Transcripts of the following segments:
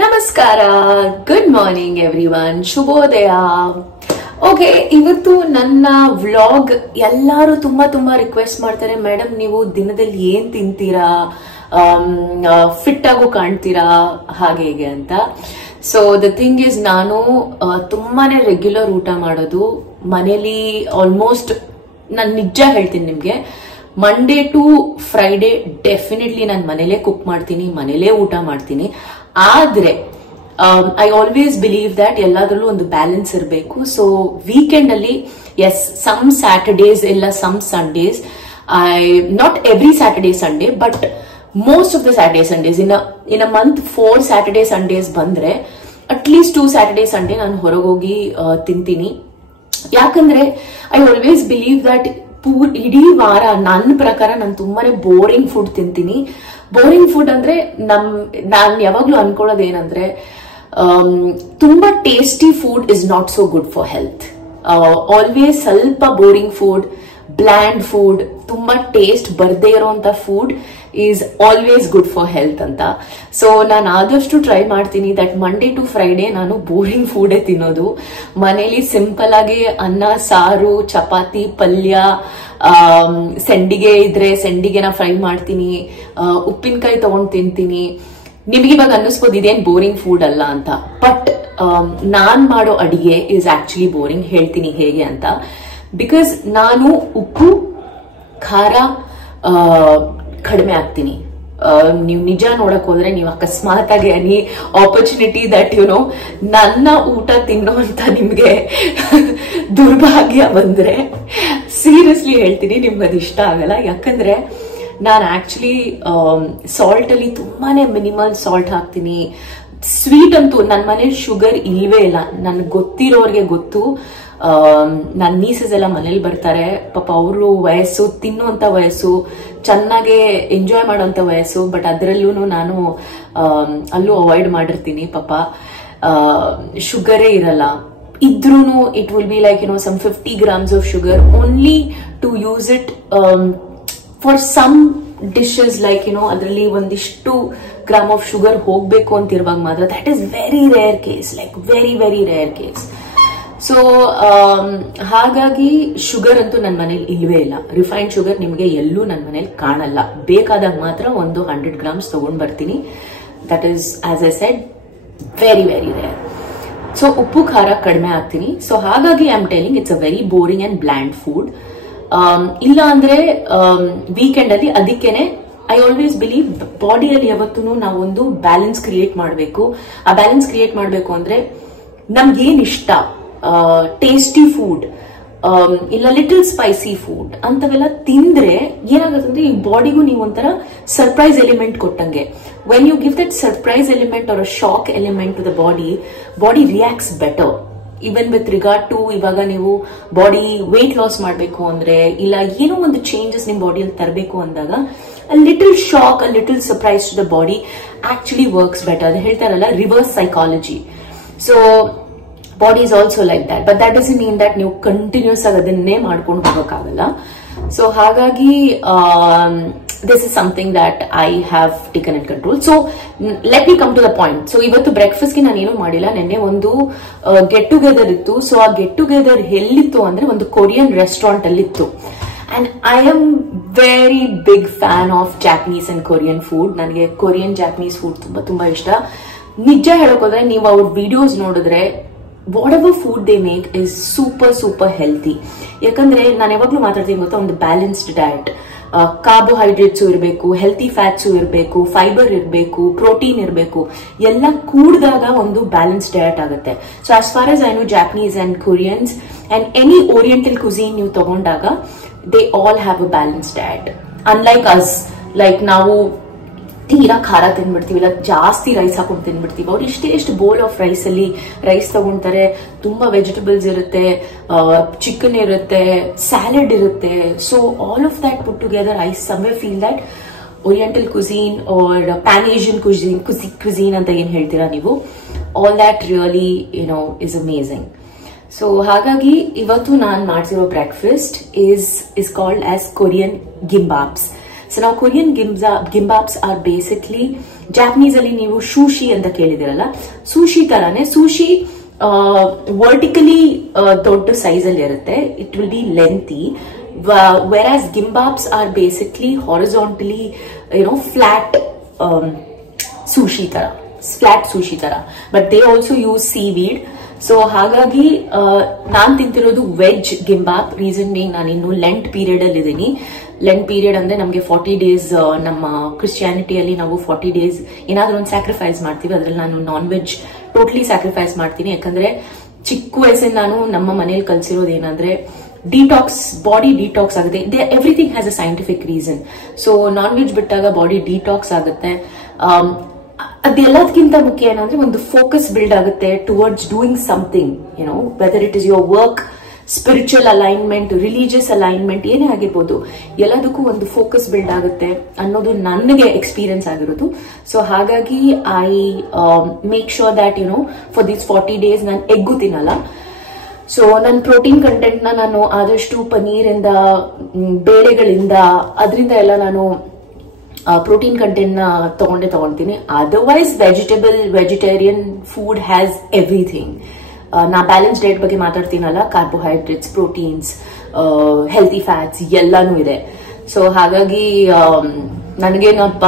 ನಮಸ್ಕಾರ, good morning everyone, ಶುಭೋದಯ. Okay, ಇವತ್ತು ನನ್ನ ವ್ಲಾಗ್ ಎಲ್ಲರೂ ತುಂಬಾ ರಿಕ್ವೆಸ್ಟ್ ಮಾಡ್ತಾರೆ, ಮೇಡಮ್ ನೀವು ದಿನದಲ್ಲಿ ಏನ್ ತಿಂತೀರಾ, ಫಿಟ್ ಆಗು ಕಾಣ್ತೀರಾ, ಹಾಗೆ ಹೀಗೆ ಅಂತ. ಸೊ ದ ಥಿಂಗ್ ಇಸ್, ನಾನು ತುಂಬಾನೇ ರೆಗ್ಯುಲರ್ ಊಟ ಮಾಡೋದು ಮನೇಲಿ. ಆಲ್ಮೋಸ್ಟ್ ನಾನು ನಿಜ ಹೇಳ್ತೀನಿ ನಿಮ್ಗೆ, ಮಂಡೇ ಟು ಫ್ರೈಡೇ ಡೆಫಿನೆಟ್ಲಿ ನಾನು ಮನೇಲೇ ಕುಕ್ ಮಾಡ್ತೀನಿ, ಮನೇಲೇ ಊಟ ಮಾಡ್ತೀನಿ. ಆದ್ರೆ ಐ ಆಲ್ವೇಸ್ ಬಿಲೀವ್ ದಟ್ ಎಲ್ಲಾದ್ರಲ್ಲೂ ಒಂದು ಬ್ಯಾಲೆನ್ಸ್ ಇರಬೇಕು. ಸೊ ವೀಕೆಂಡ್ ಅಲ್ಲಿ ಎಸ್, ಸಮ್ ಸ್ಯಾಟರ್ಡೇಸ್ ಇಲ್ಲ some Sundays, not every Saturday Sunday, but most of the Saturday Sundays in a month 4 Saturday Sundays ಬಂದ್ರೆ ಅಟ್ಲೀಸ್ಟ್ 2 ಸ್ಯಾಟರ್ಡೇ ಸಂಡೇ ನಾನು ಹೊರಗೋಗಿ ತಿಂತೀನಿ. ಯಾಕಂದ್ರೆ ಐ ಆಲ್ವೇಸ್ ಬಿಲೀವ್ ದಟ್ ಇಡೀ ವಾರ ನನ್ನ ಪ್ರಕಾರ ನಾನು ತುಂಬಾನೇ ಬೋರಿಂಗ್ ಫುಡ್ ತಿಂತೀನಿ. ಬೋರಿಂಗ್ ಫುಡ್ ಅಂದ್ರೆ ನಾನು ಯಾವಾಗ್ಲೂ ಅನ್ಕೊಳ್ಳೋದೇನಂದ್ರೆ, ತುಂಬಾ tasty food is not so good for health. Always ಸ್ವಲ್ಪ ಬೋರಿಂಗ್ ಫುಡ್, ಬ್ಲ್ಯಾಂಡ್ ಫುಡ್, ತುಂಬಾ ಟೇಸ್ಟ್ ಬರ್ದೇ ಇರೋಂತ food is always good for health ಅಂತ. ಸೊ ನಾನು ಆದಷ್ಟು ಟ್ರೈ ಮಾಡ್ತೀನಿ ದಟ್ ಮಂಡೇ ಟು ಫ್ರೈಡೇ ನಾನು ಬೋರಿಂಗ್ ಫುಡೇ ತಿನ್ನೋದು. ಮನೇಲಿ ಸಿಂಪಲ್ ಆಗಿ ಅನ್ನ, ಸಾರು, ಚಪಾತಿ, ಪಲ್ಯ, ಸಂಡಿಗೆ ಇದ್ರೆ ಸಂಡಿಗೆನ ಫ್ರೈ ಮಾಡ್ತೀನಿ, ಉಪ್ಪಿನಕಾಯಿ ತಗೊಂಡ್ ತಿಂತೀನಿ. ನಿಮ್ಗೆ ಇವಾಗ ಅನ್ನಿಸ್ಬೋದು ಇದೇನ್ ಬೋರಿಂಗ್ ಫುಡ್ ಅಲ್ಲ ಅಂತ, ಬಟ್ ನಾನ್ ಮಾಡೋ ಅಡಿಗೆ ಇಸ್ ಆಕ್ಚುಲಿ ಬೋರಿಂಗ್. ಹೇಳ್ತೀನಿ ಹೇಗೆ ಅಂತ. ಬಿಕಾಸ್ ನಾನು ಉಪ್ಪು ಖಾರ ಕಡಿಮೆ ಹಾಕ್ತೀನಿ. ನೀವು ನಿಜ ನೋಡಕ್ ಹೋದ್ರೆ, ನೀವು ಅಕಸ್ಮಾತ್ ಆಗಿ any opportunity that you know ನನ್ನ ಊಟ ತಿನ್ನೋಂತ ನಿಮ್ಗೆ ದುರ್ಭಾಗ್ಯ ಬಂದ್ರೆ, ಸೀರಿಯಸ್ಲಿ ಹೇಳ್ತೀನಿ ನಿಮ್ಗೆ ಅದು ಇಷ್ಟ ಆಗಲ್ಲ. ಯಾಕಂದ್ರೆ ನಾನು ಆಕ್ಚುಲಿ ಸಾಲ್ಟ್ ಅಲ್ಲಿ ತುಂಬಾನೇ ಮಿನಿಮಲ್ ಸಾಲ್ಟ್ ಹಾಕ್ತೀನಿ. ಸ್ವೀಟ್ ಅಂತೂ ನನ್ನ ಮನೇಲಿ ಶುಗರ್ ಇಲ್ವೇ ಇಲ್ಲ. ನನ್ಗೆ ಗೊತ್ತಿರೋರ್ಗೆ ಗೊತ್ತು. ನನ್ನ ನೀಸಸ್ ಎಲ್ಲ ಮನೇಲಿ ಬರ್ತಾರೆ, ಪಾಪ ಅವರು ವಯಸ್ಸು, ತಿನ್ನುವಂತ ವಯಸ್ಸು, ಚೆನ್ನಾಗೆ ಎಂಜಾಯ್ ಮಾಡೋಂತ ವಯಸ್ಸು, ಬಟ್ ಅದರಲ್ಲೂ ನಾನು ಅಲ್ಲೂ ಅವಾಯ್ಡ್ ಮಾಡಿರ್ತೀನಿ. ಪಾಪ ಶುಗರೇ ಇರಲ್ಲ. ಇದ್ರೂನು it will be like some 50 grams of sugar only to use it for some dishes, like ಅದರಲ್ಲಿ ಒಂದಿಷ್ಟು ಗ್ರಾಮ್ ಆಫ್ ಶುಗರ್ ಹೋಗ್ಬೇಕು ಅಂತ ಇರುವಾಗ ಮಾತ್ರ. That is very rare case, like very rare case. So ಹಾಗಾಗಿ ಶುಗರ್ ಅಂತೂ ನನ್ನ ಮನೇಲಿ ಇಲ್ವೇ ಇಲ್ಲ. ರಿಫೈನ್ಡ್ ಶುಗರ್ ನಿಮಗೆ ಎಲ್ಲೂ ನನ್ನ ಮನೇಲಿ ಕಾಣಲ್ಲ. ಬೇಕಾದಾಗ ಮಾತ್ರ ಒಂದು 100 grams ತಗೊಂಡ್ ಬರ್ತೀನಿ. That is, as I said, very rare. So ಉಪ್ಪು ಖಾರ ಕಡಿಮೆ ಹಾಕ್ತೀನಿ. ಸೊ ಹಾಗಾಗಿ I am telling it's a very boring and bland food. ಇಲ್ಲ ಅಂದ್ರೆ ವೀಕೆಂಡ್ ಅಲ್ಲಿ ಅದಕ್ಕೇನೆ ಐ ಆಲ್ವೇಸ್ ಬಿಲೀವ್ ಬಾಡಿಯಲ್ಲಿ ಯಾವತ್ತೂ ನಾವೊಂದು ಬ್ಯಾಲೆನ್ಸ್ ಕ್ರಿಯೇಟ್ ಮಾಡಬೇಕು. ಆ ಬ್ಯಾಲೆನ್ಸ್ ಕ್ರಿಯೇಟ್ ಮಾಡಬೇಕು ಅಂದ್ರೆ ನಮ್ಗೇನ್ ಇಷ್ಟ, ಟೇಸ್ಟಿ ಫುಡ್ ಇಲ್ಲ ಲಿಟಲ್ ಸ್ಪೈಸಿ ಫುಡ್ ಅಂತವೆಲ್ಲ ತಿಂದ್ರೆ ಏನಾಗುತ್ತೆ, ಈ ಬಾಡಿಗೂ ನೀವು ಒಂಥರ ಸರ್ಪ್ರೈಸ್ ಎಲಿಮೆಂಟ್ ಕೊಟ್ಟಂಗೆ. When you give that surprise element or a shock element to the body reacts better. Even with regard to, ಇವಾಗ ನೀವು ಬಾಡಿ ವೇಟ್ ಲಾಸ್ ಮಾಡಬೇಕು ಅಂದ್ರೆ, ಇಲ್ಲ ಏನೋ ಒಂದು ಚೇಂಜಸ್ ನಿಮ್ ಬಾಡಿಯಲ್ಲಿ ತರಬೇಕು ಅಂದಾಗ, a little shock, a little surprise to the body actually works better. ಅದು ಹೇಳ್ತಾರಲ್ಲ, reverse psychology. So body is also like that, but that doesn't mean that ನೀವು ಕಂಟಿನ್ಯೂಸ್ ಆಗಿ ಅದನ್ನೇ ಮಾಡ್ಕೊಂಡು ಹೋಗಕ್ಕಾಗಲ್ಲ. ಸೊ ಹಾಗಾಗಿ this is something that I have taken in control. So let me come to the point. So ಇವತ್ತು breakfast ಗೆ ನಾನು ಏನು ಮಾಡಿಲ್ಲ. ನೆನ್ನೆ ಒಂದು ಗೆಟ್ ಟುಗೆದರ್ ಇತ್ತು. ಸೊ ಆ ಗೆಟ್ ಟುಗೆದರ್ ಎಲ್ಲಿತ್ತು ಅಂದ್ರೆ ಒಂದು ಕೊರಿಯನ್ ರೆಸ್ಟೋರೆಂಟ್ ಅಲ್ಲಿ ಇತ್ತು. And I am very big fan of Japanese and Korean food. ನನಗೆ ಕೊರಿಯನ್ ಜಾಪನೀಸ್ ಫುಡ್ ತುಂಬಾ ಇಷ್ಟ. ನಿಜ ಹೇಳೋಕೋದ್ರೆ ನೀವು ಅವ್ರ ವಿಡಿಯೋಸ್ ನೋಡಿದ್ರೆ, whatever food they make is super healthy. ಯಾಕಂದ್ರೆ ನಾನು ಯಾವಾಗ್ಲೂ ಮಾತಾಡ್ತೀನಿ ಗೊತ್ತಾ, ಒಂದು ಬ್ಯಾಲೆನ್ಸ್ಡ್ ಡಯಟ್. ಕಾರ್ಬೋಹೈಡ್ರೇಟ್ಸು ಇರಬೇಕು, ಹೆಲ್ತಿ ಫ್ಯಾಟ್ಸು ಇರಬೇಕು, ಫೈಬರ್ ಇರಬೇಕು, ಪ್ರೋಟೀನ್ ಇರಬೇಕು, ಎಲ್ಲ ಕೂಡಿದಾಗ ಒಂದು ಬ್ಯಾಲೆನ್ಸ್ ಡಯಟ್ ಆಗುತ್ತೆ. So as far as I know, Japanese and Koreans and any oriental cuisine ನೀವು ತಗೊಂಡಾಗ, they all have a balance diet. Unlike us, like ನಾವು ತೀರಾ ಖಾರ ತಿನ್ಬಿಡ್ತೀವಿ, ಇಲ್ಲ ಜಾಸ್ತಿ ರೈಸ್ ಹಾಕೊಂಡು ತಿನ್ಬಿಡ್ತೀವಿ. ಅವ್ರು ಎಷ್ಟು ಬೋಲ್ ಆಫ್ ರೈಸ್ ಅಲ್ಲಿ ರೈಸ್ ತಗೊಂತಾರೆ, ತುಂಬಾ ವೆಜಿಟೇಬಲ್ಸ್ ಇರುತ್ತೆ, ಚಿಕನ್ ಇರುತ್ತೆ, ಸ್ಯಾಲಡ್ ಇರುತ್ತೆ. So all of that put together, I somewhere feel that oriental cuisine or pan Asian cuisine ಅಂತ ಏನ್ ಹೇಳ್ತೀರಾ ನೀವು, all that really is amazing. So ಹಾಗಾಗಿ ಇವತ್ತು ನಾನು ಮಾಡ್ತಿರೋ breakfast is called as Korean gimbaps. So ನಾವು Korean gimbaps are basically Japanese ಅಲ್ಲಿ ನೀವು ಶೂಶಿ ಅಂತ ಕೇಳಿದಿರಲ್ಲ, ಸೂಶಿ ತರಾನೇ. ಸೂಶಿ ವರ್ಟಿಕಲಿ ದೊಡ್ಡ ಸೈಜ್ ಅಲ್ಲಿ ಇರುತ್ತೆ, it will B lengthy. whereas gimbabs are basically horizontally flat sushi tara, but they also use seaweed. So hagagi naan tintirodu veg gimbab. Reason being ನಾನು ಇನ್ನು ಲೆಂಟ್ ಪೀರಿಯಡ್ ಅಲ್ಲಿ ಇದೀನಿ. Lent period ಅಂದ್ರೆ ನಮಗೆ 40 days, ನಮ್ಮ ಕ್ರಿಶ್ಚಿಯಾನಿಟಿಯಲ್ಲಿ ನಾವು 40 ಡೇಸ್ ಏನಾದ್ರೂ ಒಂದು ಸ್ಯಾಕ್ರಿಫೈಸ್ ಮಾಡ್ತೀವಿ. ಅದ್ರಲ್ಲಿ ನಾನು ನಾನ್ ವೆಜ್ ಟೋಟಲಿ ಸ್ಯಾಕ್ರಿಫೈಸ್ ಮಾಡ್ತೀನಿ. ಯಾಕಂದ್ರೆ ಚಿಕ್ಕ ವಯಸ್ಸಿನ ನಾನು ನಮ್ಮ ಮನೇಲಿ ಕಲ್ಸಿರೋದು ಏನಂದ್ರೆ ಡಿಟಾಕ್ಸ್, ಬಾಡಿ ಡಿಟಾಕ್ಸ್ ಆಗುತ್ತೆ. Everything has a scientific reason. So non veg ಬಿಟ್ಟಾಗ ಬಾಡಿ ಡಿಟಾಕ್ಸ್ ಆಗುತ್ತೆ. ಅದೆಲ್ಲದಕ್ಕಿಂತ ಮುಖ್ಯ ಏನಂದ್ರೆ ಒಂದು ಫೋಕಸ್ ಬಿಲ್ಡ್ ಆಗುತ್ತೆ towards doing something, whether it is your work, spiritual alignment, religious alignment, ಏನೇ ಆಗಿರ್ಬೋದು, ಎಲ್ಲದಕ್ಕೂ ಒಂದು ಫೋಕಸ್ ಬಿಲ್ಡ್ ಆಗುತ್ತೆ ಅನ್ನೋದು ನನಗೆ ಎಕ್ಸ್ಪೀರಿಯನ್ಸ್ ಆಗಿರೋದು. ಸೊ ಹಾಗಾಗಿ I make sure that for these 40 days ನಾನು ಎಗ್ಗು ತಿನ್ನಲ್ಲ. ಸೊ ನನ್ನ ಪ್ರೋಟೀನ್ ಕಂಟೆಂಟ್ ನಾನು ಆದಷ್ಟು ಪನೀರಿಂದ, ಬೇಳೆಗಳಿಂದ, ಅದರಿಂದ ಎಲ್ಲ ನಾನು ಪ್ರೋಟೀನ್ ಕಂಟೆಂಟ್ ನ ತಗೊಂತೀನಿ. Otherwise vegetarian food has everything. ನಾ ಬ್ಯಾಲೆನ್ಸ್ ಡಯಟ್ ಬಗ್ಗೆ ಮಾತಾಡ್ತೀನಲ್ಲ, ಕಾರ್ಬೋಹೈಡ್ರೇಟ್ಸ್, ಪ್ರೋಟೀನ್ಸ್, ಹೆಲ್ತಿ ಫ್ಯಾಟ್ಸ್ ಎಲ್ಲಾನು ಇದೆ. ಸೊ ಹಾಗಾಗಿ ನನಗೇನಪ್ಪ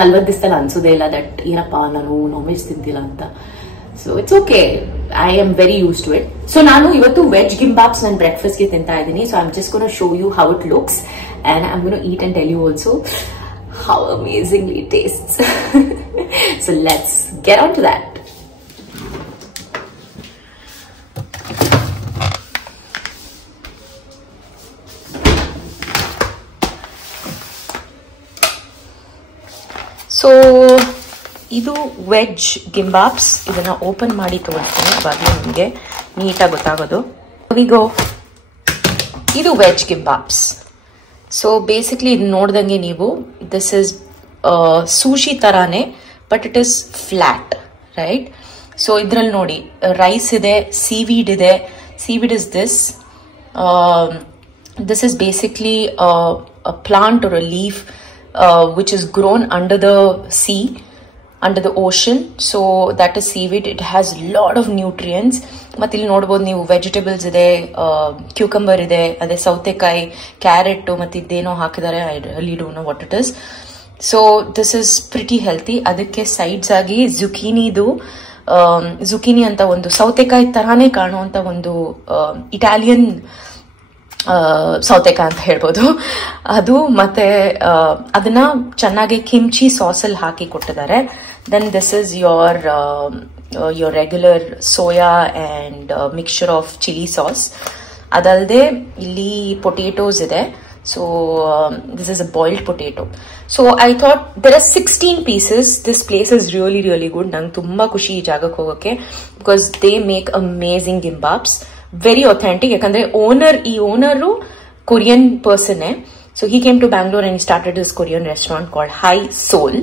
40 ದಿವಸದಲ್ಲಿ ಅನ್ಸೋದೇ ಇಲ್ಲ ದಟ್ ಏನಪ್ಪಾ ನಾನು ನಾನ್ ವೆಜ್ ತಿಂತಿಲ್ಲ ಅಂತ. So it's okay, I am very use to it. So ನಾನು ಇವತ್ತು ವೆಜ್ ಗಿಂಬಾಬ್ಸ್ ನನ್ನ ಬ್ರೇಕ್ಫಾಸ್ಟ್ ಗೆ ತಿಂತಾ ಇದ್ದೀನಿ. So I am just gonna show you how it looks and I am gonna eat and tell you also how amazingly it tastes. So let's get on to that. So ಇದು veg ಗಿಂಬಾಬ್ಸ್. ಇದನ್ನ open ಮಾಡಿ ತೋರಿಸ್ತೀನಿ, ಅವಾಗಲೇ ನಿಮಗೆ ನೀಟಾಗಿ ಗೊತ್ತಾಗೋದು. ಇದು veg ಗಿಂಬಾಬ್ಸ್. So basically ಇದು ನೋಡ್ದಂಗೆ ನೀವು, ದಿಸ್ ಇಸ್ ಸೂಶಿ ತರಾನೇ, but it is flat, right? So ಇದ್ರಲ್ಲಿ ನೋಡಿ ರೈಸ್ ಇದೆ, ಸೀವೀಡ್ ಇದೆ. Seaweed is this is basically plant or a leaf which is grown under the sea, under the ocean. So that is seaweed. It has a lot of nutrients. ಮತ್ತೆ ಇಲ್ಲಿ ನೋಡಬಹುದು ನೀವು vegetables ಇದೆ, cucumber ಇದೆ, ಅದೇ ಸೌತೆಕಾಯಿ, carrot, ಮತ್ತೆ ಇದೇನೋ ಹಾಕಿದ್ದಾರೆ. I really don't know what it is. So this is pretty healthy. ಅದಕ್ಕೆ ಸೈಡ್ಸ್ ಆಗಿ ಜುಕೀನಿ ಅಂತ ಒಂದು ಸೌತೆಕಾಯಿ ತರಾನೇ ಕಾಣುವಂತ ಒಂದು ಇಟಾಲಿಯನ್ ಸೌತೆಕಾಯಿ ಅಂತ ಹೇಳ್ಬೋದು ಅದು. ಮತ್ತೆ ಅದನ್ನ ಚೆನ್ನಾಗಿ ಕಿಮ್ಚಿ ಸಾಸ್ ಅಲ್ಲಿ ಹಾಕಿ ಕೊಟ್ಟಿದ್ದಾರೆ. Then this is your regular soya and mixture of chili sauce. ಅದಲ್ಲದೆ ಇಲ್ಲಿ ಪೊಟೇಟೋಸ್ ಇದೆ. So this is a boiled potato. So I thought there are 16 pieces. This place is really really good. ನಂಗೆ ತುಂಬಾ ಖುಷಿ ಈ ಜಾಗಕ್ಕೆ ಹೋಗೋಕೆ, because they make amazing gimbabs. Very authentic. ಯಾಕಂದ್ರೆ ಈ owner Korean person. So he came to Bangalore and he started this Korean restaurant called High Soul.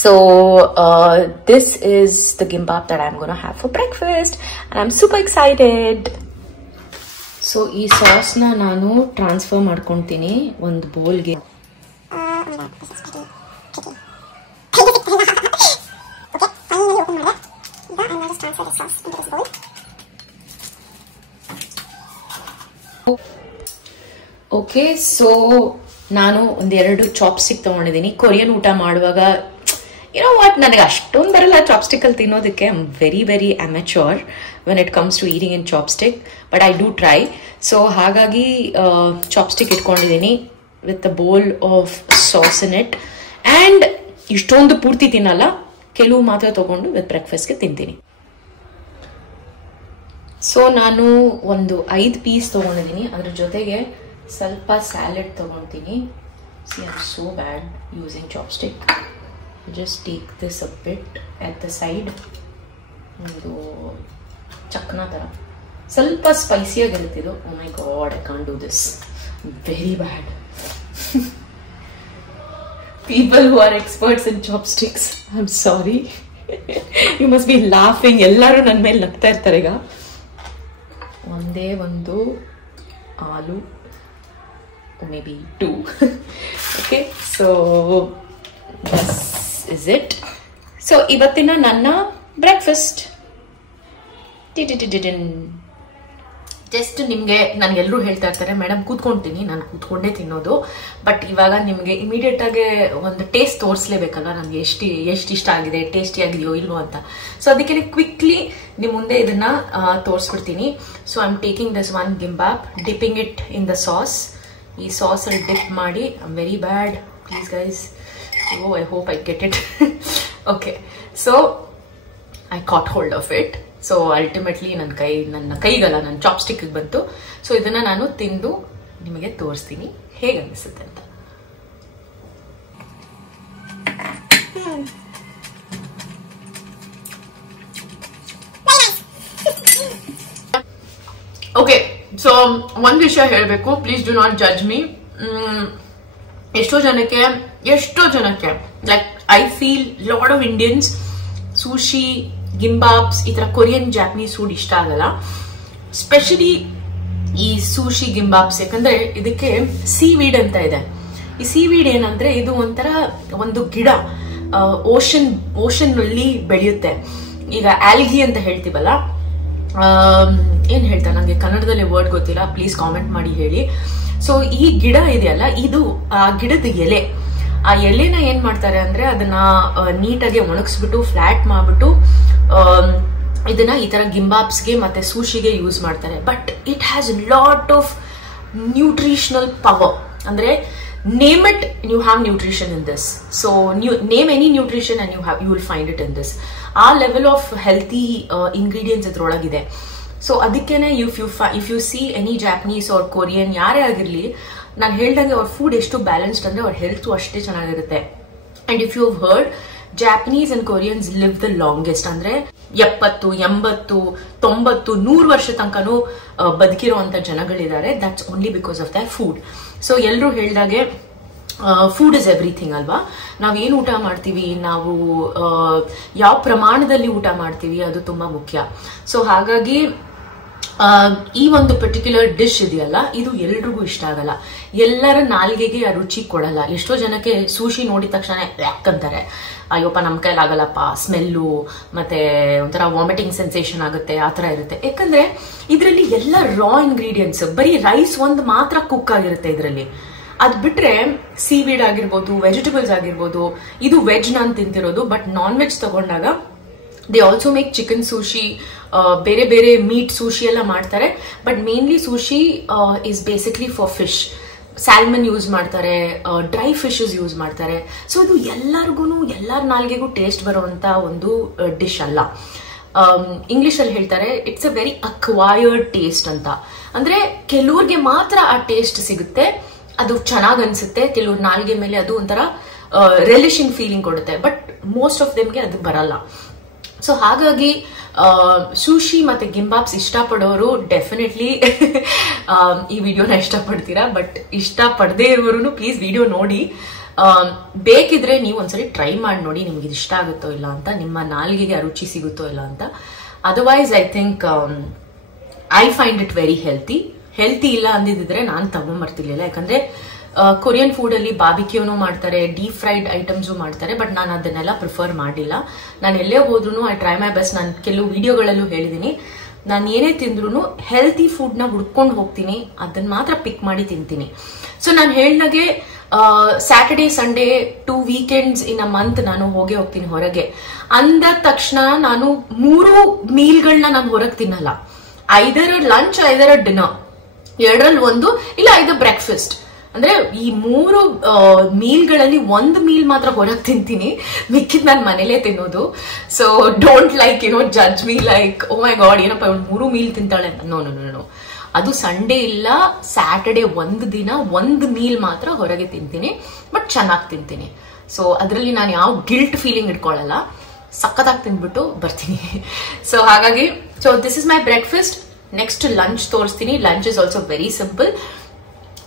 So this is the gimbap that I'm going to have for breakfast and I'm super excited. So ಈ sauce ನಾನು transfer ಮಾಡ್ಕೊಂತೀನಿ ಒಂದು ಬೌಲ್ಗೆ. Okay, so ನಾನು ಒಂದೆರಡು ಚಾಪ್ಸ್ಟಿಕ್ ತಗೊಂಡಿದ್ದೀನಿ. Korean ಊಟ ಮಾಡುವಾಗ what, ನನಗೆ ಅಷ್ಟೊಂದು ಬರಲ್ಲ ಚಾಪ್ಸ್ಟಿಕ್ ಅಲ್ಲಿ ತಿನ್ನೋದಕ್ಕೆ. I am very very amateur when it comes to eating in chopstick, but I do try. So ಹಾಗಾಗಿ ಚಾಪ್ಸ್ಟಿಕ್ ಇಟ್ಕೊಂಡಿದ್ದೀನಿ with a bowl of sauce in it. And ಇಷ್ಟೊಂದು ಪೂರ್ತಿ ತಿನ್ನಲ್ಲ, ಕೆಲವು ಮಾತ್ರ ತಗೊಂಡು ವಿತ್ ಬ್ರೇಕ್ಫಾಸ್ಟ್ಗೆ ತಿಂತೀನಿ. ಸೊ ನಾನು ಒಂದು 5 ಪೀಸ್ ತಗೊಂಡಿದ್ದೀನಿ. ಅದ್ರ ಜೊತೆಗೆ ಸ್ವಲ್ಪ ಸ್ಯಾಲಡ್ ತಗೊಳ್ತೀನಿ. See, I'm so bad using chopstick. Just take this a bit at the side. ಒಂದು ಚಕ್ನ ತರ ಸ್ವಲ್ಪ spicy ಆಗಿರುತ್ತಿದ್ದು. Oh my god, I can't do this. Very bad. People who are experts in chopsticks, I'm sorry. You must be laughing. ಎಲ್ಲರೂ ನನ್ನ ಮೇಲೆ ನಗ್ತಾ ಇರ್ತಾರೆ ಈಗ. ಒಂದೇ ಒಂದು ಆಲೂ, maybe 2. Okay, so this is it. So ಇವತ್ತಿನ ನನ್ನ ಬ್ರೇಕ್ಫಾಸ್ಟ್ ಜಸ್ಟ್ ನಿಮಗೆ ನನಗೆಲ್ಲರೂ ಹೇಳ್ತಾ ಇರ್ತಾರೆ ಮೇಡಮ್ ಕೂತ್ಕೊಂತೀನಿ, ನಾನು ಕೂತ್ಕೊಂಡೇ ತಿನ್ನೋದು. ಬಟ್ ಇವಾಗ ನಿಮಗೆ ಇಮಿಡಿಯೇಟ್ ಆಗಿ ಒಂದು ಟೇಸ್ಟ್ ತೋರಿಸ್ಲೇಬೇಕಲ್ಲ ನನಗೆ ಎಷ್ಟು ಇಷ್ಟ ಆಗಿದೆ, ಟೇಸ್ಟಿ ಆಗಿದೆಯೋ ಇಲ್ವೋ ಅಂತ. ಸೊ ಅದಕ್ಕೆ ಕ್ವಿಕ್ಲಿ ನಿಮ್ಮ ಮುಂದೆ ಇದನ್ನ ತೋರಿಸ್ಬಿಡ್ತೀನಿ. So I am taking this one gimbap, dipping it in the sauce. ಈ ಸಾಸಲ್ಲಿ ಡಿಪ್ ಮಾಡಿ, I am very bad, please guys. Oh, I hope I get it. Okay, so I caught hold of it. So ultimately ನನ್ನ ಕೈಗಲ್ಲ, ನನ್ನ ಚಾಪ್ಸ್ಟಿಕ್ ಬಂತು. So ಇದನ್ನ ನಾನು ತಿಂದು ನಿಮಗೆ ತೋರಿಸ್ತೀನಿ ಹೇಗೆ ಅನಿಸುತ್ತೆ ಅಂತ. ಓಕೆ, ಸೊ ಒಂದ್ ವಿಷಯ ಹೇಳಬೇಕು, please do not judge me. ಎಷ್ಟೋ ಜನಕ್ಕೆ like I feel lot of Indians sushi, gimbaps, ಈ ತರ ಕೊರಿಯನ್ ಜಾಪನೀಸ್ ಫುಡ್ ಇಷ್ಟ ಆಗಲ್ಲ. ಸ್ಪೆಷಲಿ ಈ ಸುಶಿ ಗಿಂಬಾಪ್ಸ್, ಯಾಕಂದ್ರೆ ಇದಕ್ಕೆ ಸೀವೀಡ್ ಅಂತ ಇದೆ. ಈ ಸೀವೀಡ್ ಏನಂದ್ರೆ ಇದು ಒಂಥರ ಒಂದು ಗಿಡ, ಓಷನ್ ನಲ್ಲಿ ಬೆಳೆಯುತ್ತೆ. ಈಗ ಆಲ್ಗಿ ಅಂತ ಹೇಳ್ತೀವಲ್ಲ, ಏನ್ ಹೇಳ್ತಾರೆ ನಂಗೆ ಕನ್ನಡದಲ್ಲಿ ವರ್ಡ್ ಗೊತ್ತಿಲ್ಲ, ಪ್ಲೀಸ್ ಕಾಮೆಂಟ್ ಮಾಡಿ ಹೇಳಿ. ಸೊ ಈ ಗಿಡ ಇದೆಯಲ್ಲ, ಇದು ಆ ಗಿಡದ ಎಲೆ. ಆ ಎಲೆನ ಏನ್ ಮಾಡ್ತಾರೆ ಅಂದ್ರೆ ಅದನ್ನ ನೀಟಾಗಿ ಒಣಗಿಸ್ಬಿಟ್ಟು ಫ್ಲಾಟ್ ಮಾಡ್ಬಿಟ್ಟು ಇದನ್ನ ಈ ತರ ಗಿಂಬಾಪ್ಸ್ಗೆ ಮತ್ತೆ ಸೂಶಿಗೆ ಯೂಸ್ ಮಾಡ್ತಾರೆ. But it has lot of nutritional power. ಅಂದ್ರೆ name it, you have nutrition in this. So name any nutrition and you will find it in this. ಆ ಲೆವೆಲ್ ಆಫ್ ಹೆಲ್ತಿ ಇಂಗ್ರೀಡಿಯೆಂಟ್ಸ್ ಇದ್ರೊಳಗಿದೆ. ಸೊ ಅದಕ್ಕೇನೆ if you see any Japanese or Korean ಯಾರೇ ಆಗಿರ್ಲಿ, ನಾನು ಹೇಳ್ದಂಗೆ ಅವ್ರ food ಎಷ್ಟು balanced ಅಂದ್ರೆ ಅವ್ರ ಹೆಲ್ತ್ ಅಷ್ಟೇ ಚೆನ್ನಾಗಿರುತ್ತೆ. And if you heard, Japanese and Koreans live the longest. ಅಂದ್ರೆ 70, 80, 90, 100 ವರ್ಷ ತನಕನೂ ಬದುಕಿರುವಂತ ಜನಗಳಿದ್ದಾರೆ. That's only because of their food. So ಎಲ್ಲರೂ ಹೇಳ್ದಾಗೆ ಫುಡ್ ಇಸ್ ಎವ್ರಿಥಿಂಗ್ ಅಲ್ವಾ. ನಾವೇನು ಊಟ ಮಾಡ್ತೀವಿ, ನಾವು ಯಾವ ಪ್ರಮಾಣದಲ್ಲಿ ಊಟ ಮಾಡ್ತೀವಿ, ಅದು ತುಂಬಾ ಮುಖ್ಯ. ಸೊ ಹಾಗಾಗಿ ಈ ಒಂದು ಪರ್ಟಿಕ್ಯುಲರ್ ಡಿಶ್ ಇದೆಯಲ್ಲ, ಇದು ಎಲ್ರಿಗೂ ಇಷ್ಟ ಆಗಲ್ಲ. ಎಲ್ಲರ ನಾಲ್ಗೆಗೆ ಆ ರುಚಿ ಕೊಡಲ್ಲ. ಎಷ್ಟೋ ಜನಕ್ಕೆ ಸೂಶಿ ನೋಡಿದ ತಕ್ಷಣ ಯಾಕಂತಾರೆ, ಅಯ್ಯೋಪ್ಪ ನಮ್ ಕೈಲಿ ಆಗಲ್ಲಪ್ಪ, ಸ್ಮೆಲ್ಲು ಮತ್ತೆ ಒಂಥರ ವಾಮಿಟಿಂಗ್ ಸೆನ್ಸೇಷನ್ ಆಗುತ್ತೆ, ಆತರ ಇರುತ್ತೆ. ಯಾಕಂದ್ರೆ ಇದರಲ್ಲಿ ಎಲ್ಲ ರಾ ಇಂಗ್ರೀಡಿಯೆಂಟ್ಸ್, ಬರೀ ರೈಸ್ ಒಂದು ಮಾತ್ರ ಕುಕ್ ಆಗಿರುತ್ತೆ ಇದರಲ್ಲಿ. ಅದ್ ಬಿಟ್ರೆ ಸೀವೀಡ್ ಆಗಿರ್ಬೋದು, ವೆಜಿಟೇಬಲ್ಸ್ ಆಗಿರ್ಬೋದು. ಇದು ವೆಜ್ ನಾನು ತಿಂತಿರೋದು, ಬಟ್ ನಾನ್ ವೆಜ್ ತಗೊಂಡಾಗ they also make chicken sushi, ಬೇರೆ ಬೇರೆ ಮೀಟ್ ಸೂಶಿ ಎಲ್ಲ ಮಾಡ್ತಾರೆ. But mainly sushi is basically for fish. Salmon use ಮಾಡ್ತಾರೆ, ಡ್ರೈ ಫಿಶಸ್ ಯೂಸ್ ಮಾಡ್ತಾರೆ. ಸೊ ಇದು ಎಲ್ಲರ ನಾಲ್ಗೆಗೂ ಟೇಸ್ಟ್ ಬರುವಂತ ಒಂದು ಡಿಶ್ ಅಲ್ಲ. ಇಂಗ್ಲಿಷ್ ಅಲ್ಲಿ ಹೇಳ್ತಾರೆ it's a very acquired taste ಅಂತ. ಅಂದ್ರೆ ಕೆಲವ್ರಿಗೆ ಮಾತ್ರ ಆ ಟೇಸ್ಟ್ ಸಿಗುತ್ತೆ, ಅದು ಚೆನ್ನಾಗ್ ಅನ್ಸುತ್ತೆ. ಕೆಲವ್ರ ನಾಲ್ಗೆ ಮೇಲೆ ಅದು ಒಂಥರ ರಿಲಿಶಿಂಗ್ ಫೀಲಿಂಗ್ ಕೊಡುತ್ತೆ. ಬಟ್ ಮೋಸ್ಟ್ ಆಫ್ ದೆಮ್ಗೆ ಅದು ಬರಲ್ಲ. ಸೊ ಹಾಗಾಗಿ ಸುಶಿ ಮತ್ತೆ ಗಿಂಬಾಪ್ಸ್ ಇಷ್ಟಪಡೋರು ಡೆಫಿನೆಟ್ಲಿ ಈ ವಿಡಿಯೋನ ಇಷ್ಟಪಡ್ತೀರಾ. ಬಟ್ ಇಷ್ಟ ಪಡದೇ ಇರೋರು ಪ್ಲೀಸ್ ವಿಡಿಯೋ ನೋಡಿ. ಬೇಕಿದ್ರೆ ನೀವು ಒಂದ್ಸರಿ ಟ್ರೈ ಮಾಡಿ ನೋಡಿ, ನಿಮ್ಗೆ ಇದು ಇಷ್ಟ ಆಗುತ್ತೋ ಇಲ್ಲ ಅಂತ, ನಿಮ್ಮ ನಾಲ್ಗೆಗೆ ಆ ರುಚಿ ಸಿಗುತ್ತೋ ಇಲ್ಲ ಅಂತ. Otherwise I think I find it very healthy ಇಲ್ಲ ಅಂದಿದ್ರೆ ನಾನು ತಗೊಂಡ್ಬರ್ತಿರ್ಲಿಲ್ಲ. ಯಾಕಂದ್ರೆ ಕೊರಿಯನ್ ಫುಡ್ ಅಲ್ಲಿ ಬಾರ್ಬಿಕ್ಯೂನು ಮಾಡ್ತಾರೆ, ಡೀಪ್ ಫ್ರೈಡ್ ಐಟಮ್ಸು ಮಾಡ್ತಾರೆ. ಬಟ್ ನಾನು ಅದನ್ನೆಲ್ಲ ಪ್ರಿಫರ್ ಮಾಡಿಲ್ಲ. ನಾನು ಎಲ್ಲೇ ಹೋದ್ರು ಐ ಟ್ರೈ ಮೈ ಬೆಸ್ಟ್. ನಾನು ಕೆಲವು ವಿಡಿಯೋಗಳಲ್ಲೂ ಹೇಳಿದೀನಿ, ನಾನು ಏನೇ ತಿಂದ್ರು ಹೆಲ್ತಿ ಫುಡ್ ನ ಹುಡ್ಕೊಂಡು ಹೋಗ್ತೀನಿ, ಅದನ್ನ ಮಾತ್ರ ಪಿಕ್ ಮಾಡಿ ತಿಂತೀನಿ. ಸೊ ನಾನು ಹೇಳ್ದಾಗೆ Saturday Sunday 2 weekends in a month ನಾನು ಹೋಗ್ತೀನಿ ಹೊರಗೆ. ಅಂದ ತಕ್ಷಣ ನಾನು 3 ಮೀಲ್ಗಳನ್ನ ನಾನು ಹೊರಗೆ ತಿನ್ನಲ್ಲ. ಐದರ ಲಂಚ್, ಐದರ ಡಿನ್ನರ್, 2ರಲ್ಲಿ 1, ಇಲ್ಲ 5 ಬ್ರೇಕ್ಫಾಸ್ಟ್. ಅಂದ್ರೆ ಈ 3 ಮೀಲ್ಗಳಲ್ಲಿ 1 ಮೀಲ್ ಮಾತ್ರ ಹೊರಗೆ ತಿಂತೀನಿ, ಮಿಕ್ಕಿದ್ ನಾನು ಮನೇಲೆ ತಿನ್ನೋದು. So don't like judge me like oh my god ಏನಪ್ಪ 3 ಮೀಲ್ ತಿಂತಾಳೆ ಅಂತ. ನೋ. ಅದು ಸಂಡೇ ಇಲ್ಲ ಸ್ಯಾಟರ್ಡೇ ಒಂದು ದಿನ 1 ಮೀಲ್ ಮಾತ್ರ ಹೊರಗೆ ತಿಂತೀನಿ, ಬಟ್ ಚೆನ್ನಾಗಿ ತಿಂತೀನಿ. ಸೊ ಅದರಲ್ಲಿ ನಾನು ಯಾವ ಗಿಲ್ಟ್ ಫೀಲಿಂಗ್ ಇಟ್ಕೊಳ್ಳಲ್ಲ, ಸಖತ್ತಾಗಿ ತಿಂದ್ಬಿಟ್ಟು ಬರ್ತೀನಿ. ಸೊ ಹಾಗಾಗಿ this is my breakfast. Next lunch ತೋರಿಸ್ತೀನಿ. Lunch is also very simple.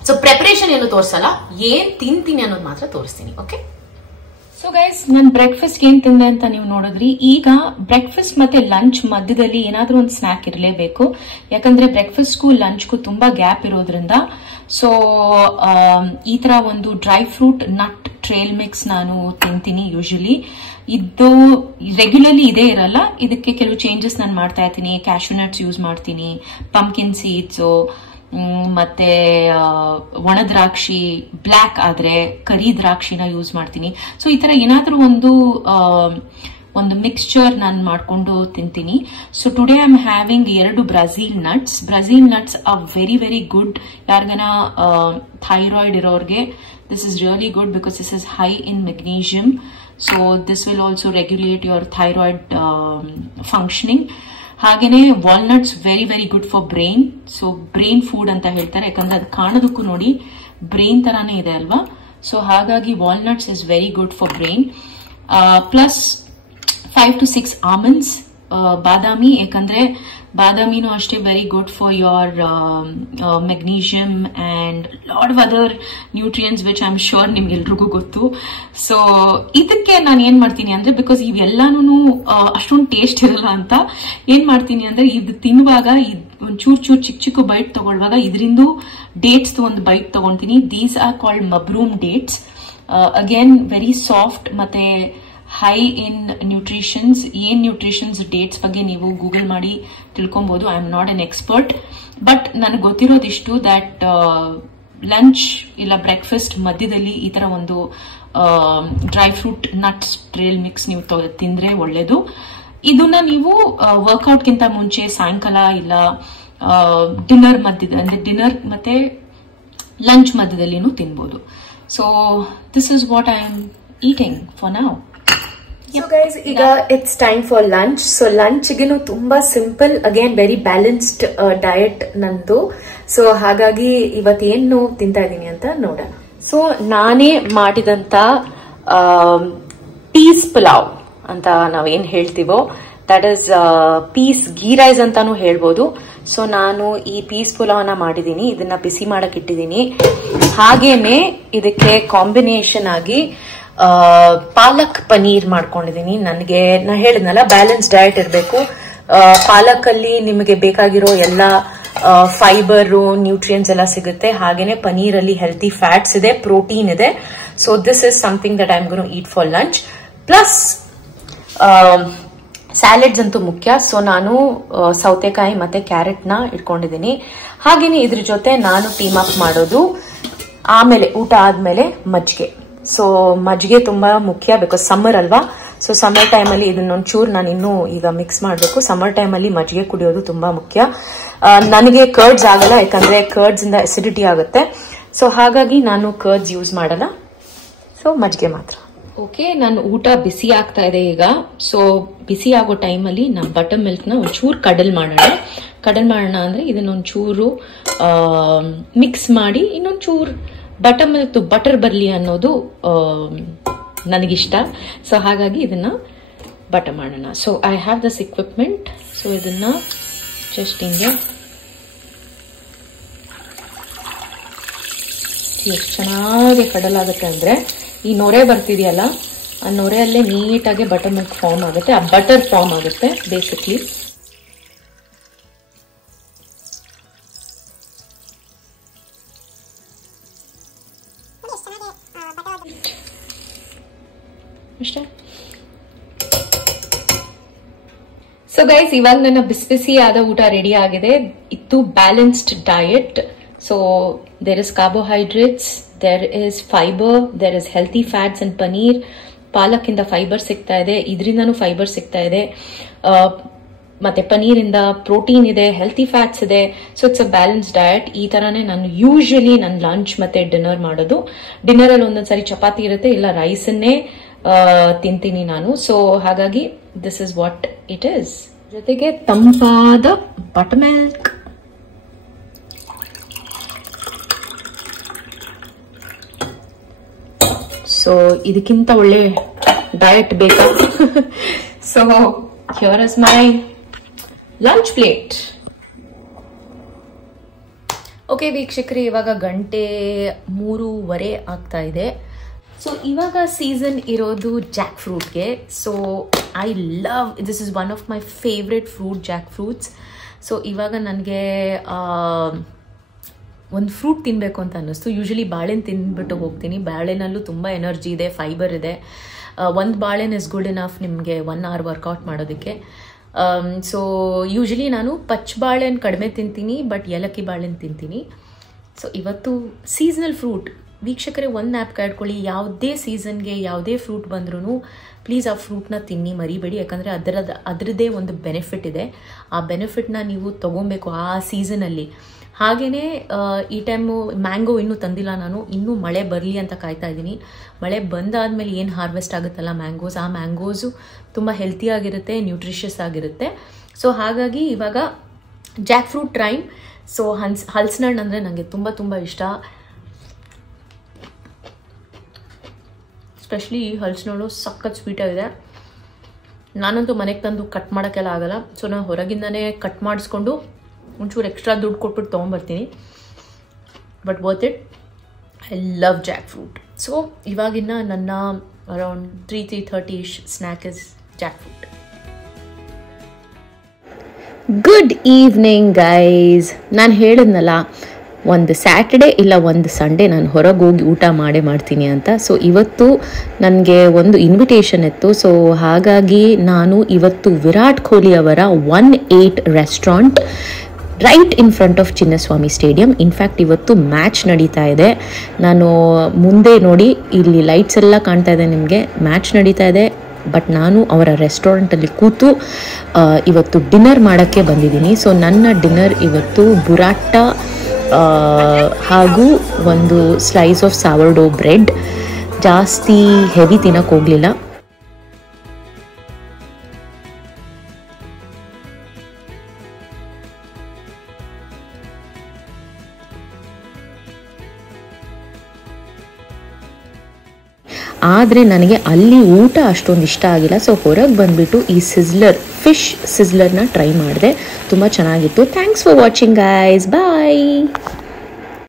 So preparation ಏನು ತೋರಿಸಲ್ಲ, ಏನ್ ತಿಂತೀನಿ ಅನ್ನೋದು ಮಾತ್ರ ತೋರಿಸ್ತೀನಿ. ಓಕೆ, ಸೊ ಗೈಸ್ ನಾನು ಬ್ರೇಕ್ಫಾಸ್ಟ್ ಏನ್ ತಿಂದೆ ಅಂತ ನೀವು ನೋಡಿದ್ರಿ. ಈಗ ಬ್ರೇಕ್ಫಾಸ್ಟ್ ಮತ್ತೆ ಲಂಚ್ ಮಧ್ಯದಲ್ಲಿ ಏನಾದ್ರೂ ಒಂದು ಸ್ನಾಕ್ ಇರಲೇಬೇಕು. ಯಾಕಂದ್ರೆ ಬ್ರೇಕ್ಫಾಸ್ಟ್ಗೂ ಲಂಚ್ಗೂ ತುಂಬಾ ಗ್ಯಾಪ್ ಇರೋದ್ರಿಂದ ಸೊ ಈ ತರ ಒಂದು dry fruit nut trail mix ನಾನು ತಿಂತೀನಿ ಯೂಶಲಿ. ಇದು ರೆಗ್ಯುಲರ್ಲಿ ಇದೇ ಇರಲ್ಲ, ಇದಕ್ಕೆ ಕೆಲವು ಚೇಂಜಸ್ ನಾನು ಮಾಡ್ತಾ ಇರ್ತೀನಿ. ಕ್ಯಾಶ್ಯೂ ನಟ್ಸ್ ಯೂಸ್ ಮಾಡ್ತೀನಿ, ಪಂಪ್ಕಿನ್ ಸೀಡ್ಸ್, ಮತ್ತೆ ಒಣ ದ್ರಾಕ್ಷಿ, ಬ್ಲ್ಯಾಕ್ ಆದ್ರೆ ಕರಿ ದ್ರಾಕ್ಷಿನ ಯೂಸ್ ಮಾಡ್ತೀನಿ. ಸೊ ಈ ತರ ಏನಾದ್ರೂ ಒಂದು ಮಿಕ್ಸ್ಚರ್ ನಾನು ಮಾಡ್ಕೊಂಡು ತಿಂತೀನಿ. So today I am having 2 Brazil nuts. Brazil nuts are very very good. ಯಾರಿಗನ ಥೈರಾಯ್ಡ್ ಇರೋರ್ಗೆ this is really good because this is high in magnesium, so this will also regulate your thyroid functioning. ಹಾಗೇನೆ walnuts very very good for brain. So brain food ಅಂತ ಹೇಳ್ತಾರೆ, ಯಾಕಂದ್ರೆ ಅದು ಕಾಣೋದಕ್ಕೂ ನೋಡಿ brain ತರಾನೇ ಇದೆ ಅಲ್ವಾ. ಸೊ ಹಾಗಾಗಿ walnuts is very good for brain. Plus 5 to 6 almonds, ಬಾದಾಮಿ, ಯಾಕಂದ್ರೆ ಬಾದಾಮಿನೂ ಅಷ್ಟೇ very good for your magnesium and lot of other nutrients which I am sure ನಿಮ್ಗೆಲ್ರಿಗೂ ಗೊತ್ತು. ಸೊ ಇದಕ್ಕೆ ನಾನು ಏನ್ ಮಾಡ್ತೀನಿ ಅಂದ್ರೆ, ಬಿಕಾಸ್ ಇವೆಲ್ಲಾನು ಅಷ್ಟೊಂದು ಟೇಸ್ಟ್ ಇರಲ್ಲ ಅಂತ ಏನ್ ಮಾಡ್ತೀನಿ ಅಂದ್ರೆ, ಇದು ತಿನ್ನುವಾಗ ಒಂಚೂರ್ ಚಿಕ್ಕ ಚಿಕ್ಕ ಬೈಟ್ ತಗೊಳ್ಳುವಾಗ ಇದರಿಂದ ಡೇಟ್ಸ್ ಒಂದು ಬೈಟ್ ತಗೊಂತೀನಿ. These are called Mabroom dates. Again very soft ಮತ್ತೆ ಹೈ ಇನ್ ನ್ಯೂಟ್ರಿಷನ್ಸ್. ಏನ್ ನ್ಯೂಟ್ರಿಷನ್ಸ್ ಡೇಟ್ಸ್ ಬಗ್ಗೆ ನೀವು ಗೂಗಲ್ ಮಾಡಿ ತಿಳ್ಕೊಬಹುದು. I am not an expert, but ನನಗೆ ಗೊತ್ತಿರೋದಿಷ್ಟು ದಟ್ ಲಂಚ್ ಇಲ್ಲ ಬ್ರೇಕ್ಫಾಸ್ಟ್ ಮಧ್ಯದಲ್ಲಿ ಈ ತರ ಒಂದು dry fruit nuts trail mix ನೀವು ತಿಂದ್ರೆ ಒಳ್ಳೇದು. ಇದನ್ನ ನೀವು ವರ್ಕೌಟ್ಗಿಂತ ಮುಂಚೆ ಸಾಯಂಕಾಲ ಇಲ್ಲ ಡಿನ್ನರ್ ಮಧ್ಯದ, ಅಂದ್ರೆ ಡಿನ್ನರ್ ಮತ್ತೆ ಲಂಚ್ ಮಧ್ಯದಲ್ಲಿನೂ ತಿನ್ಬೋದು. So this is what I am eating for now. So guys, ಈಗ it's time for lunch. So ಲಂಚ್ಗೆನು ತುಂಬಾ simple, again very balanced diet ನಂದು. ಸೊ ಹಾಗಾಗಿ ಇವತ್ತೇನು ತಿಂತಾ ಇದೀನಿ ಅಂತ ನೋಡೋಣ. ಸೊ ನಾನೇ ಮಾಡಿದಂತ ಪೀಸ್ ಪಲಾವ್ ಅಂತ ನಾವೇನ್ ಹೇಳ್ತೀವೋ, that is peas ghee rice ಅಂತಾನು ಹೇಳ್ಬೋದು. ಸೊ ನಾನು ಈ ಪೀಸ್ ಪುಲಾವ್ನ ಮಾಡಿದೀನಿ, ಇದನ್ನ ಬಿಸಿ ಮಾಡಕ್ ಇಟ್ಟಿದ್ದೀನಿ. ಹಾಗೇನೆ ಇದಕ್ಕೆ ಕಾಂಬಿನೇಷನ್ ಆಗಿ ಪಾಲಕ್ ಪನೀರ್ ಮಾಡ್ಕೊಂಡಿದೀನಿ. ನನಗೆ ನಾ ಹೇಳಿದ್ನಲ್ಲ, ಬ್ಯಾಲೆನ್ಸ್ ಡಯಟ್ ಇರಬೇಕು. ಪಾಲಕ್ ಅಲ್ಲಿ ನಿಮಗೆ ಬೇಕಾಗಿರೋ ಎಲ್ಲ ಫೈಬರ್, ನ್ಯೂಟ್ರಿಯನ್ಸ್ ಎಲ್ಲ ಸಿಗುತ್ತೆ. ಹಾಗೇನೆ ಪನೀರ್ ಅಲ್ಲಿ ಹೆಲ್ತಿ ಫ್ಯಾಟ್ಸ್ ಇದೆ, ಪ್ರೋಟೀನ್ ಇದೆ. So this is something that I am gonna eat for lunch. Plus salads ಅಂತೂ ಮುಖ್ಯ. ಸೊ ನಾನು ಸೌತೆಕಾಯಿ ಮತ್ತೆ ಕ್ಯಾರೆಟ್ ನ ಇಟ್ಕೊಂಡಿದ್ದೀನಿ. ಹಾಗೇನೆ ಇದ್ರ ಜೊತೆ ನಾನು ಟೀಮ್ ಅಪ್ ಮಾಡೋದು ಆಮೇಲೆ ಊಟ ಆದ್ಮೇಲೆ ಮಜ್ಜಿಗೆ. ಸೊ ಮಜ್ಜಿಗೆ ತುಂಬಾ ಮುಖ್ಯ, ಬಿಕಾಸ್ ಸಮ್ಮರ್ ಅಲ್ವಾ. ಸೊ ಸಮ್ಮರ್ ಟೈಮ್ ಅಲ್ಲಿ ಇದನ್ನೊಂಚೂರು ನಾನು ಇನ್ನೂ ಈಗ ಮಿಕ್ಸ್ ಮಾಡಬೇಕು. ಸಮ್ಮರ್ ಟೈಮ್ ಅಲ್ಲಿ ಮಜ್ಜಿಗೆ ಕುಡಿಯೋದು ತುಂಬಾ ಮುಖ್ಯ. ನನಗೆ ಕರ್ಡ್ಸ್ ಆಗಲ್ಲ, ಯಾಕಂದ್ರೆ ಕರ್ಡ್ಸ್ ಇಂದ ಅಸಿಡಿಟಿ ಆಗುತ್ತೆ. ಸೊ ಹಾಗಾಗಿ ನಾನು ಕರ್ಡ್ಸ್ ಯೂಸ್ ಮಾಡಲ್ಲ. ಸೊ ಮಜ್ಜಿಗೆ ಮಾತ್ರ. ಓಕೆ, ನಾನು ಊಟ ಬಿಸಿ ಆಗ್ತಾ ಇದೆ ಈಗ. ಸೊ ಬಿಸಿ ಆಗೋ ಟೈಮಲ್ಲಿ ನಾವು ಬಟರ್ ಮಿಲ್ಕ್ ನ ಒಂಚೂರು ಕಡಲ್ ಮಾಡೋಣ ಅಂದ್ರೆ ಇದನ್ನೊಂಚೂರು ಮಿಕ್ಸ್ ಮಾಡಿ ಇನ್ನೊಂಚೂರು ಬಟರ್ ಮಿಲ್ಕ್ ಬಟರ್ ಬರಲಿ ಅನ್ನೋದು ನನಗಿಷ್ಟ. ಸೊ ಹಾಗಾಗಿ ಇದನ್ನ ಬಟರ್ ಮಾಡೋಣ. So I have this equipment. So ಇದನ್ನ ಜಸ್ಟ್ ಹಿಂಗೆ ಎಷ್ಟು ಚೆನ್ನಾಗಿ ಕಡಲಾಗುತ್ತೆ ಅಂದ್ರೆ, ಈ ನೊರೆ ಬರ್ತಿದೆಯಲ್ಲ, ಆ ನೊರೆಯಲ್ಲೇ ನೀಟಾಗಿ ಬಟರ್ ಮಿಲ್ಕ್ ಫಾರ್ಮ್ ಆಗುತ್ತೆ, ಆ ಬಟರ್ ಫಾರ್ಮ್ ಆಗುತ್ತೆ ಬೇಸಿಕ್ಲಿ. ಸೊ ಗೈಸ್, ಇವಾಗ ನನ್ನ ಬಿಸಿ ಬಿಸಿ ಆದ ಊಟ ರೆಡಿ ಆಗಿದೆ. ಇತ್ತು balanced diet. So there is carbohydrates, there is fibre, there is healthy fats and paneer. ಪಾಲಕ್ ಇಂದ ಫೈಬರ್ ಸಿಗ್ತಾ ಇದೆ, ಇದರಿಂದನೂ ಫೈಬರ್ ಸಿಗ್ತಾ ಇದೆ. ಮತ್ತೆ ಪನೀರಿಂದ ಪ್ರೋಟೀನ್ ಇದೆ, ಹೆಲ್ತಿ ಫ್ಯಾಟ್ಸ್ ಇದೆ. So it's a balance diet. ಈ ತರಾನೇ ನಾನು ಯೂಶಲಿ ನನ್ನ ಲಂಚ್ ಮತ್ತೆ ಡಿನ್ನರ್ ಮಾಡೋದು. ಡಿನ್ನರ್ ಅಲ್ಲಿ ಒಂದೊಂದ್ಸರಿ ಚಪಾತಿ ಇರುತ್ತೆ, ಇಲ್ಲ ರೈಸ್ ಅನ್ನೇ ತಿಂತೀನಿ ನಾನು. ಸೊ ಹಾಗಾಗಿ this is what it is. ಜೊತೆಗೆ ತಂಪಾದ ಬಟರ್ ಮಿಲ್ಕ್. ಸೊ ಇದಕ್ಕಿಂತ ಒಳ್ಳೆ ಡಯಟ್ ಬೇಕಾ? So here is my lunch plate. Okay ವೀಕ್ಷಕರೇ, ಇವಾಗ 3:03 ಆಗ್ತಾ ಇದೆ. ಸೊ ಇವಾಗ ಸೀಸನ್ ಇರೋದು ಜಾಕ್ ಫ್ರೂಟ್ಗೆ. So I love this is one of my favourite fruit, jackfruits. So ಇವಾಗ ನನಗೆ ಒಂದು ಫ್ರೂಟ್ ತಿನ್ನಬೇಕು ಅಂತ ಅನ್ನಿಸ್ತು. ಯೂಶಲಿ ಬಾಳೆನ ತಿಂದ್ಬಿಟ್ಟು ಹೋಗ್ತೀನಿ. ಬಾಳೆನಲ್ಲೂ ತುಂಬ ಎನರ್ಜಿ ಇದೆ, ಫೈಬರ್ ಇದೆ. ಒಂದು ಬಾಳೆನ ಇಸ್ ಗುಡ್ ಇನಫ್ ನಿಮಗೆ 1 hour ವರ್ಕೌಟ್ ಮಾಡೋದಕ್ಕೆ. ಸೊ ಯೂಶಲಿ ನಾನು ಪಚ್ಚ ಬಾಳೆನ ಕಡಿಮೆ ತಿಂತೀನಿ, ಬಟ್ ಏಲಕ್ಕಿ ಬಾಳೆನ ತಿಂತೀನಿ. ಸೊ ಇವತ್ತು ಸೀಸನಲ್ ಫ್ರೂಟ್. ವೀಕ್ಷಕರೇ, ಒಂದು ಜ್ಞಾಪಕ ಇಟ್ಕೊಳ್ಳಿ, ಯಾವುದೇ ಸೀಸನ್ಗೆ ಯಾವುದೇ ಫ್ರೂಟ್ ಬಂದ್ರೂ ಪ್ಲೀಸ್ ಆ ಫ್ರೂಟ್ನ ತಿನ್ನಿ, ಮರಿಬೇಡಿ. ಯಾಕಂದರೆ ಅದರದ್ದೇ ಒಂದು ಬೆನಿಫಿಟ್ ಇದೆ. ಆ ಬೆನಿಫಿಟ್ನ ನೀವು ತೊಗೊಬೇಕು ಆ ಸೀಸನಲ್ಲಿ. ಹಾಗೆಯೇ ಈ ಟೈಮು ಮ್ಯಾಂಗೋ ಇನ್ನೂ ತಂದಿಲ್ಲ ನಾನು. ಇನ್ನೂ ಮಳೆ ಬರಲಿ ಅಂತ ಕಾಯ್ತಾ ಇದ್ದೀನಿ. ಮಳೆ ಬಂದಾದಮೇಲೆ ಏನು ಹಾರ್ವೆಸ್ಟ್ ಆಗುತ್ತಲ್ಲ ಮ್ಯಾಂಗೋಸ್, ಆ ಮ್ಯಾಂಗೋಸು ತುಂಬ ಹೆಲ್ತಿಯಾಗಿರುತ್ತೆ, ನ್ಯೂಟ್ರಿಷಿಯಸ್ ಆಗಿರುತ್ತೆ. ಸೊ ಹಾಗಾಗಿ ಇವಾಗ ಜಾಕ್ ಫ್ರೂಟ್ ಟೈಮ್. ಸೊ ಹಲಸಿನ ಹಣ್ಣು ಅಂದರೆ ನನಗೆ ತುಂಬ ತುಂಬ ಇಷ್ಟ. ಸ್ಪೆಷಲಿ ಈ ಹಲಸಿನ ಹಣ್ಣು ಸಖತ್ ಸ್ವೀಟಾಗಿದೆ. ನಾನಂತೂ ಮನೆಗೆ ತಂದು ಕಟ್ ಮಾಡೋಕ್ಕೆಲ್ಲ ಆಗಲ್ಲ. ಸೊ ನಾನು ಹೊರಗಿಂದನೇ ಕಟ್ ಮಾಡಿಸ್ಕೊಂಡು ಒಂಚೂರು ಎಕ್ಸ್ಟ್ರಾ ದುಡ್ಡು ಕೊಟ್ಬಿಟ್ಟು ತೊಗೊಂಬರ್ತೀನಿ. But worth it. I love jackfruit. So ಇವಾಗಿನ ನನ್ನ around 3:30 snack is jackfruit. Good evening guys. ನಾನು ಹೇಳಿದ್ನಲ್ಲ, ಒಂದು ಸ್ಯಾಟರ್ಡೆ ಇಲ್ಲ ಒಂದು ಸಂಡೇ ನಾನು ಹೊರಗೆ ಹೋಗಿ ಊಟ ಮಾಡ್ತೀನಿ ಅಂತ. ಸೊ ಇವತ್ತು ನನಗೆ ಒಂದು ಇನ್ವಿಟೇಷನ್ ಇತ್ತು. ಸೊ ಹಾಗಾಗಿ ನಾನು ಇವತ್ತು ವಿರಾಟ್ ಕೊಹ್ಲಿ ಅವರ 1-8 restaurant right in front of Chinnaswamy stadium. In fact ಇವತ್ತು ಮ್ಯಾಚ್ ನಡೀತಾ ಇದೆ. ನಾನು ಮುಂದೆ ನೋಡಿ, ಇಲ್ಲಿ ಲೈಟ್ಸ್ ಎಲ್ಲ ಕಾಣ್ತಾ ಇದೆ ನಿಮಗೆ, ಮ್ಯಾಚ್ ನಡೀತಾ ಇದೆ. ಬಟ್ ನಾನು ಅವರ ರೆಸ್ಟೋರೆಂಟಲ್ಲಿ ಕೂತು ಇವತ್ತು ಡಿನ್ನರ್ ಮಾಡೋಕ್ಕೆ ಬಂದಿದ್ದೀನಿ. ಸೊ ನನ್ನ ಡಿನ್ನರ್ ಇವತ್ತು ಬುರಾಟ ಹಾಗೂ ಒಂದು ಸ್ಲೈಸ್ ಆಫ್ ಸಾವರ್ಡೋ ಬ್ರೆಡ್. ಜಾಸ್ತಿ ಹೆವಿ ತಿನ್ನಕ್ಕೆ ಹೋಗಲಿಲ್ಲ. ಆದರೆ ನನಗೆ ಅಲ್ಲಿ ಊಟ ಅಷ್ಟೊಂದು ಇಷ್ಟ ಆಗಿಲ್ಲ. ಸೊ ಹೊರಗೆ ಬಂದುಬಿಟ್ಟು ಈ ಫಿಶ್ ಸಿಸ್ಲರ್ನ ಟ್ರೈ ಮಾಡಿದೆ. ತುಂಬ ಚೆನ್ನಾಗಿತ್ತು. Thanks for watching guys. Bye.